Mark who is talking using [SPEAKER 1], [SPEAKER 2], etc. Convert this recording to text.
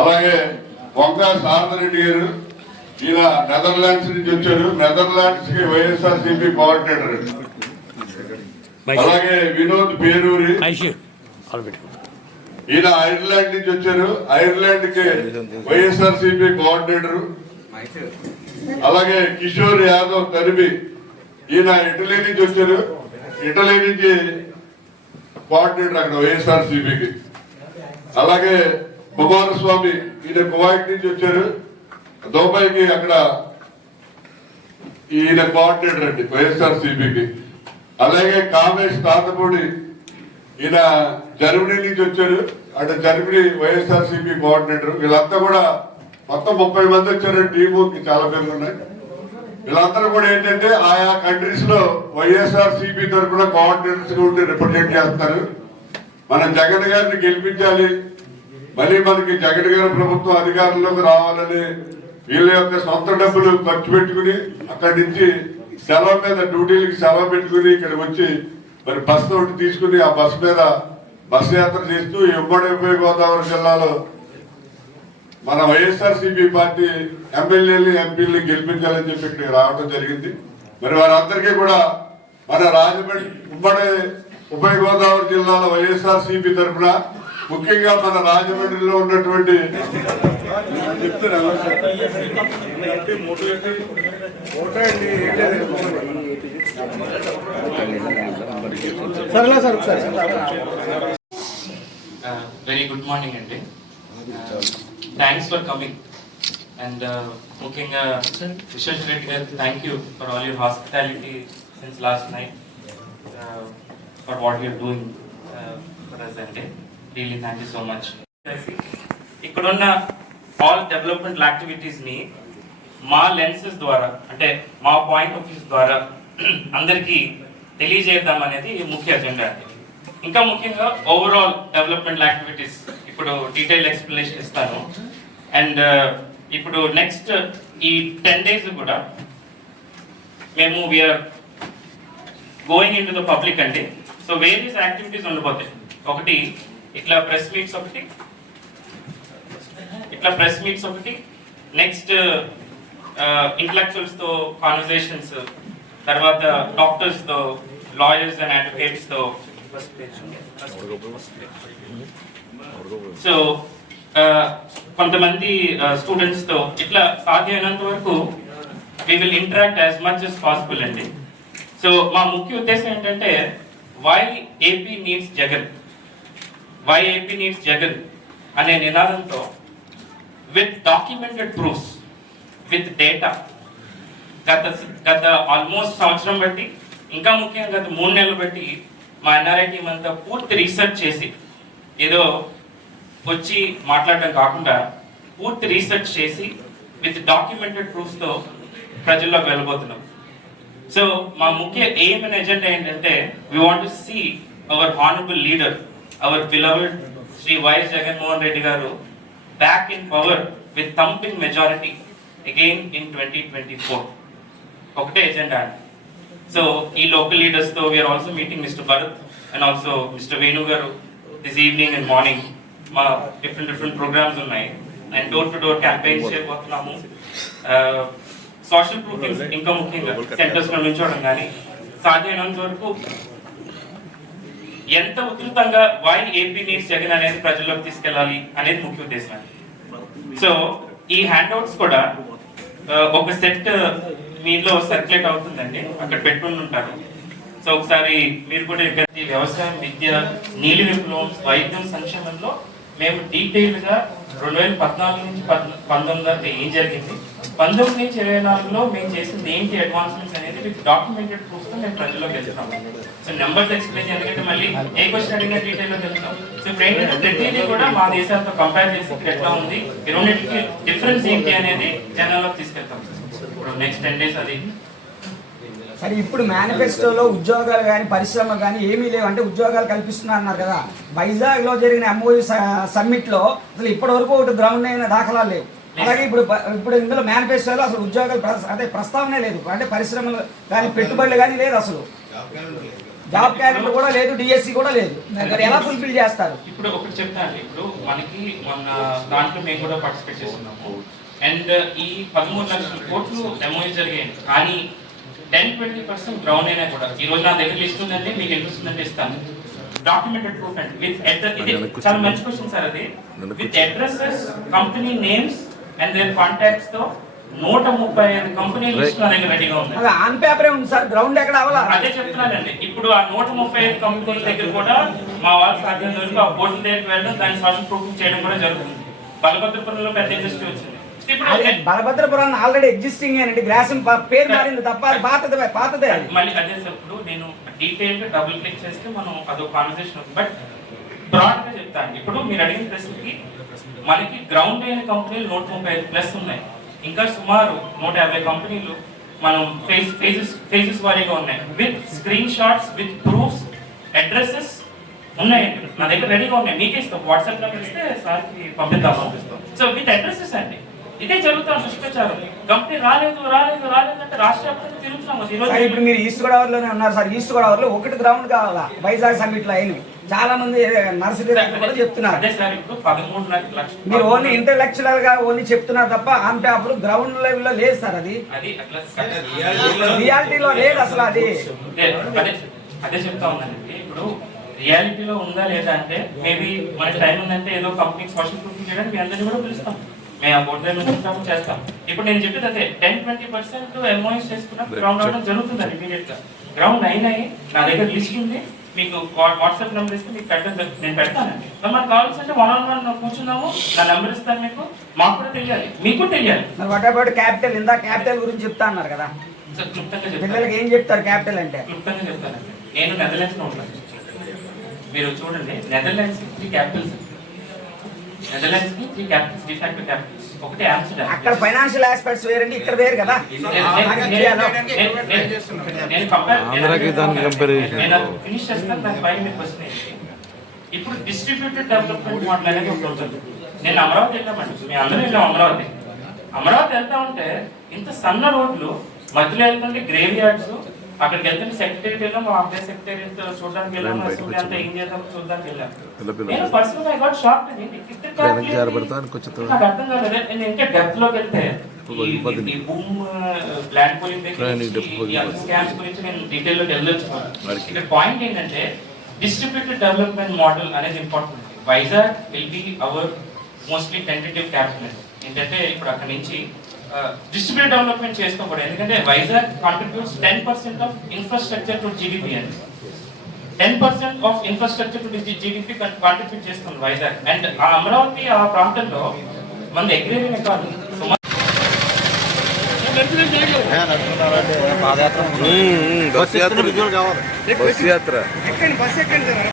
[SPEAKER 1] అలాగే వంగ సారథరెడ్డి గారు ఈయన నెదర్లాండ్స్ నుంచి వచ్చారు. నెదర్లాండ్స్కి వైఎస్ఆర్ సిపి కోఆర్డినేటర్ అలాగే వినోద్ పేరూరి. ఈయన ఐర్లాండ్ నుంచి వచ్చారు. ఐర్లాండ్కి వైఎస్ఆర్ సిపి కోఆర్డినేటర్ అలాగే కిషోర్ యాదవ్ తరిమి ఈయన ఇటలీ నుంచి వచ్చారు. ఇటలీ నుంచి కోఆర్డినేటర్ అక్కడ వైఎస్ఆర్ సిపికి అలాగే కుమారస్వామి ఈయన కువైట్ నుంచి వచ్చారు. దుబాయ్కి అక్కడ ఈయన కోఆర్డినేటర్ అండి వైఎస్ఆర్ సిపికి అలాగే కామేష్ తాతపూడి ఈయన జర్మనీ నుంచి వచ్చారు. అంటే జర్మనీ వైఎస్ఆర్ సిపి కోఆర్డినేటర్. వీళ్ళంతా కూడా మొత్తం ముప్పై మంది వచ్చారు టీము చాలా పేర్లు ఉన్నాయి. వీళ్ళందరూ కూడా ఏంటంటే ఆయా కంట్రీస్లో వైఎస్ఆర్ సిపి తరఫున కోఆర్డినేటర్స్గా ఉండి రిప్రజెంట్ చేస్తారు. మనం జగన్ గారిని గెలిపించాలి మళ్ళీ మనకి జగన్ గారి ప్రభుత్వం అధికారంలోకి రావాలని వీళ్ళ యొక్క సొంత డబ్బులు ఖర్చు పెట్టుకుని అక్కడి నుంచి సెలవు మీద డ్యూటీలకి సెలవు పెట్టుకుని ఇక్కడికి వచ్చి మరి బస్సు ఒకటి తీసుకుని ఆ బస్సు మీద బస్సు యాత్ర చేస్తూ ఈ ఉమ్మడి ఉభయ గోదావరి జిల్లాలో మన వైఎస్ఆర్ సిపి పార్టీ ఎమ్మెల్యేలు ఎంపీలు గెలిపించాలని చెప్పి ఇక్కడికి రావడం జరిగింది. మరి వారందరికీ కూడా మన రాజమండ్రి ఉమ్మడి ఉభయ గోదావరి జిల్లాలో వైఎస్ఆర్ సిపి తరఫున ముఖ్యంగా మన రాజమండ్రిలో ఉన్నటువంటి
[SPEAKER 2] వెరీ గుడ్ మార్నింగ్ అండి. థ్యాంక్స్ ఫర్ కమింగ్ అండ్ ముఖ్యంగా Vishweshwara Reddy garu thank you for all your hospitality since last night for what you're doing for us అండి. Really thank you so much ఇక్కడున్న ఆల్ డెవలప్మెంట్ యాక్టివిటీస్ని మా lenses ద్వారా అంటే మా point of views ద్వారా అందరికీ తెలియజేద్దాం అనేది ముఖ్య అజెండా ఇంకా ముఖ్యంగా ఓవరాల్ డెవలప్మెంట్ యాక్టివిటీస్ ఇప్పుడు డీటెయిల్ ఎక్స్ప్లెనేషన్ ఇస్తాను. అండ్ uh, ఇప్పుడు నెక్స్ట్ ఈ టెన్ డేస్ కూడా మేము we are going in to the public అండి. సో వేరియస్ యాక్టివిటీస్ ఉండిపోతాయి ఒకటి ఇట్లా ప్రెస్ మీట్స్ ఒకటి. ఇట్లా ప్రెస్ మీట్స్ ఒకటి. నెక్స్ట్ ఇంటలెక్చువల్స్తో కాన్వర్జేషన్స్ కాన్వర్సేషన్స్ తర్వాత డాక్టర్స్తో లాయర్స్ అండ్ అడ్వకేట్స్తో సో కొంతమంది స్టూడెంట్స్తో. ఇట్లా సాధ్యమైనంత వరకు we will interact as much as possible అండి. సో మా ముఖ్య ఉద్దేశం ఏంటంటే why AP needs Jagan why AP needs Jagan అనే నినాదంతో with documented proofs with data గత గత ఆల్మోస్ట్ సంవత్సరం బట్టి ఇంకా ముఖ్యంగా గత మూడు నెలలు బట్టి మా ఎన్ఆర్ఐ టీం అంతా పూర్తి రీసెర్చ్ చేసి ఏదో వచ్చి మాట్లాడడం కాకుండా పూర్తి రీసెర్చ్ చేసి విత్ డాక్యుమెంటెడ్ ప్రూఫ్స్తో ప్రజల్లోకి వెళ్ళబోతున్నాం. సో మా ముఖ్య ఎయిమ్ అండ్ ఎజెండా ఏంటంటే we want to see our honourable leader our beloved Shri YS Jaganmohan Reddy garu back in power with thumping majority again in twenty twenty four ఒకటే agenda అండి so ఈ local లీడర్స్తో we're also meeting mister Bharat and also mister Venu garu this evening and morning మా different different programmes ఉన్నాయి. And door to door campaigns చేయబోతున్నాము social proofing ఇంకా ముఖ్యంగా centres నుంచోవడం కానీ సాధ్యమైనంత వరకు ఎంత ఉధృతంగా వై ఏపీ నీడ్స్ జగన్ అనేది ప్రజల్లోకి తీసుకెళ్ళాలి అనేది ముఖ్య ఉద్దేశం సో ఈ హ్యాండ్ అవుట్స్ కూడా ఒక సెట్ మీలో సర్క్యులేట్ అవుతుందండి. అక్కడ పెట్టుకుని ఉంటారు. సో ఒకసారి మీరు కూడా ఇక్కడ వ్యవసాయం విద్య నీలి విప్లవం వైద్యం సంక్షేమంలో మేము డీటెయిల్గా రెండు వేల పద్నాలుగు నుంచి పంతొమ్మిది ఏం జరిగింది? పంతొమ్మిది నుంచి ఇరవై నాలుగులో మేము చేసింది ఏంటి అడ్వాన్స్మెంట్స్ అనేది విత్ డాక్యుమెంటెడ్ ప్రూఫ్తో మేము ప్రజల్లోకి వెళ్తున్నాం. సో నెంబర్స్ ఎక్స్ప్లెయిన్ ఎందుకంటే మళ్ళీ? ఏ క్వశ్చన్ అడిగిన డీటెయిల్లో సో ఇప్పుడు ఏంటంటే ప్రతిదీ కూడా మా దేశాలతో కంపేర్ చేసి ఇక్కడ ఎట్లా ఉంది? రెండింటికి డిఫరెన్స్ ఏంటి అనేది జనాల్లోకి తీసుకెళ్తాం. ఇప్పుడు నెక్స్ట్ టెన్ డేస్ అది.
[SPEAKER 3] సరే ఇప్పుడు మేనిఫెస్టోలో ఉద్యోగాలు కానీ పరిశ్రమ కానీ ఏమీ లేవు. అంటే ఉద్యోగాలు కల్పిస్తున్నారు అన్నారు కదా. వైజాగ్లో జరిగిన ఎంఓయూ సమ్మిట్లో అసలు ఇప్పటివరకు ఒకటి గ్రౌండ్ అయిన దాఖలాలు లేవు. అలాగే ఇప్పుడు ఇప్పుడు ఇందులో మేనిఫెస్టోలో అసలు ఉద్యోగాలు అదే ప్రస్తావనే లేదు. అంటే పరిశ్రమలు కానీ పెట్టుబడులు కానీ లేదు అసలు. జాబ్ క్యాలెండర్ కూడా లేదు డిఎస్సి కూడా లేదు. మరి ఎలా ఫుల్ఫిల్ చేస్తారు?
[SPEAKER 2] ఇప్పుడు ఒకటి చెప్తాను ఇప్పుడు మనకి మొన్న దాంట్లో మేము కూడా పార్టిసిపేట్ చేస్తున్నాము. అండ్ ఈ పదమూడు లక్షల కోట్లు ఎంఓయూ జరిగాయి. కానీ టెన్ ట్వంటీ పర్సెంట్ గ్రౌండ్ అయినా కూడా. ఈ రోజు నా దగ్గర లిస్ట్ ఉందండి మీకు ఇంట్రెస్ట్ ఉందంటే ఇస్తాను. డాక్యుమెంటెడ్ ప్రూఫ్ అండి. విత్ ఇది చాలా మంచి క్వశ్చన్ సార్ అది. With addresses company names and their కాంటాక్ట్స్తో నూట ముప్పై ఐదు కంపెనీ లిస్ట్ నా దగ్గర రెడీగా ఉంది.
[SPEAKER 3] అది ఆన్ పేపరే ఉంది సార్ గ్రౌండ్ ఎక్కడ అవ్వాలా
[SPEAKER 2] అదే చెప్తున్నానండి. ఇప్పుడు ఆ నూట ముప్పై ఐదు కంపెనీల దగ్గర కూడా మా వాళ్ళు సాధ్యం వరకు ఆ బోర్డు దగ్గరికి వెళ్ళడం దాని సోషల్ ప్రూఫ్ చేయడం కూడా జరుగుతుంది. బలభద్రపురంలో పెద్ద ఇండస్ట్రీ వచ్చింది.
[SPEAKER 3] బలభద్రపురం ఆల్రెడీ ఎగ్జిస్టింగ్ అండి గ్రాసం పేరు మారింది తప్ప అది పాతదే పాతదే అది.
[SPEAKER 2] మళ్ళీ అదే ఇప్పుడు నేను డీటెయిల్గా డబుల్ క్లిక్ చేస్తే మనం అదొక కాన్వర్సేషన్ బట్ బ్రాడ్గా చెప్తాను. ఇప్పుడు మీరు అడిగిన ప్రశ్నకి మనకి గ్రౌండ్ అయిన కంపెనీలు నూట ముప్పై ఐదు ప్లస్ ఉన్నాయి. ఇంకా సుమారు నూట యాభై కంపెనీలు మనం ఫేజ్ ఫేజెస్ ఫేజెస్ వారీగా ఉన్నాయి. With screenshots with proofs addresses ఉన్నాయండి. నా దగ్గర రెడీగా ఉన్నాయి. మీకే ఇస్తాం. వాట్సాప్ నెంబర్ ఇస్తే సార్కి పంపిద్దాం పంపిస్తాం. సో విత్ అడ్రస్సెస్ అండి. ఇదే జరుగుతాం దుష్ప్రచారం కంపెనీ రాలేదు రాలేదు రాలేదు అంటే రాష్ట్ర వ్యాప్తంగా తిరుగుతున్నాం ఈ
[SPEAKER 3] సార్ ఇప్పుడు మీరు ఈస్ట్ గోదావరిలోనే ఉన్నారు సార్. ఈస్ట్ గోదావరిలో ఒకటి గ్రౌండ్ కావాలా? వైజాగ్ సమ్మిట్లో అయినవి. చాలా మంది నర్సరీ రైతులు కూడా చెప్తున్నారు. మీరు ఓన్లీ ఇంటలెక్చువల్గా ఓన్లీ చెప్తున్నారు తప్ప ఆన్ పేపర్ గ్రౌండ్ లెవెల్లో లేదు సార్ అది.
[SPEAKER 2] అది అట్లా
[SPEAKER 3] రియాలిటీలో లేదు అసలు అది.
[SPEAKER 2] అదే చెప్తా ఉన్నానండి ఇప్పుడు రియాలిటీలో ఉందా లేదా అంటే మేబీ మనకి టైం ఉందంటే ఏదో కంపెనీ సోషల్ ప్రూఫ్ చేయడానికి మీ అందరినీ కూడా పిలుస్తాం. మేము ఆ బోర్డు దగ్గర నుంచి చేస్తాం. ఇప్పుడు నేను చెప్పేది అదే టెన్ ట్వంటీ పర్సెంట్ ఎంఓఎస్ చేసుకున్న గ్రౌండ్ అవడం జరుగుతుంది ఇమీడియట్గా. గ్రౌండ్ అయినాయి నా దగ్గర లిస్ట్ ఉంది మీకు వాట్సాప్ నెంబర్ ఇస్తే మీకు పెట్టడం. నేను పెడతానండి. మనకు కావాల్సింటే వన్ ఆన్ వన్ కూర్చుందాము నా నెంబర్ ఇస్తాను మీకు మాకు కూడా తెలియాలి మీకు కూడా తెలియాలి.
[SPEAKER 3] మరి వాట్ అబౌట్ క్యాపిటల్ ఇందా క్యాపిటల్ గురించి చెప్తా అన్నారు కదా. పిల్లలకి ఏం చెప్తారు క్యాపిటల్ అంటే?
[SPEAKER 2] క్లుప్తంగా చెప్తానండి. నేను నెదర్లాండ్స్లో ఉంటాను. మీరు చూడండి Netherlands three capitals నెదర్లాండ్స్కి three capitals de facto capitals ఒకటి ఆమ్స్టర్డామ్
[SPEAKER 3] అక్కడ ఫైనాన్షియల్ ఆస్పెక్ట్స్ వేరండి ఇక్కడ వేరు కదా.
[SPEAKER 4] ఆంధ్రాకి దానికి.
[SPEAKER 2] నేను ఫినిష్ చేస్తాను దాని పైన మీకు క్వశ్చన్ ఏంటి ఇప్పుడు డిస్ట్రిబ్యూటెడ్ డెవలప్మెంట్ మోడల్ అనేది ఒకటి ఉంటుంది. నేను అమరావతి వెళ్ళామండి. మేము అందరూ వెళ్ళాం అమరావతి. అమరావతి వెళ్తా ఉంటే ఇంత సన్న రోడ్లు మధ్యలో వెళ్తుంటే గ్రేవ్ యార్డ్స్ అక్కడికి వెళ్తుంటే సెక్రటరీ వెళ్ళాం మా అబ్బాయి సెక్రటరీ చూడడానికి వెళ్ళాం
[SPEAKER 4] బయటకు
[SPEAKER 2] అసెంబ్లీ అంతా ఏం చేద్దాం చూడడానికి వెళ్ళాం. నేను పర్సనల్ ఐ గాట్ షాక్ నాకు అర్థం కాలేదు. నేను ఇంకా డెప్త్లోకి వెళ్తే
[SPEAKER 4] ఇప్పుడు
[SPEAKER 2] ఈ-
[SPEAKER 4] ఇబ్బంది.
[SPEAKER 2] ఈ భూమ్ ల్యాండ్ పోలింగ్
[SPEAKER 4] ప్రయాణిక డెప్త్ పోయి
[SPEAKER 2] స్కామ్స్ గురించి నేను డీటెయిల్లోకి వెళ్ళొచ్చు. ఇక్కడ పాయింట్ ఏంటంటే డిస్ట్రిబ్యూటెడ్ డెవలప్మెంట్ మోడల్ అనేది important Vizag will be our mostly tentative capital ఏంటంటే ఇప్పుడు అక్కడ నుంచి డిస్ట్రిబ్యూట్ డెవలప్మెంట్ చేస్తాం కూడా. ఎందుకంటే Vizag contributes ten percent of infrastructure to GDP అండి ten percent of infrastructure to GDP contribute చేస్తుంది వైజాగ్. అండ్ ఆ అమరావతి ఆ ప్రాంతంలో మన అగ్రేరియన్ ఎకానమీ
[SPEAKER 4] బస్ యాత్ర. బస్ యాత్ర.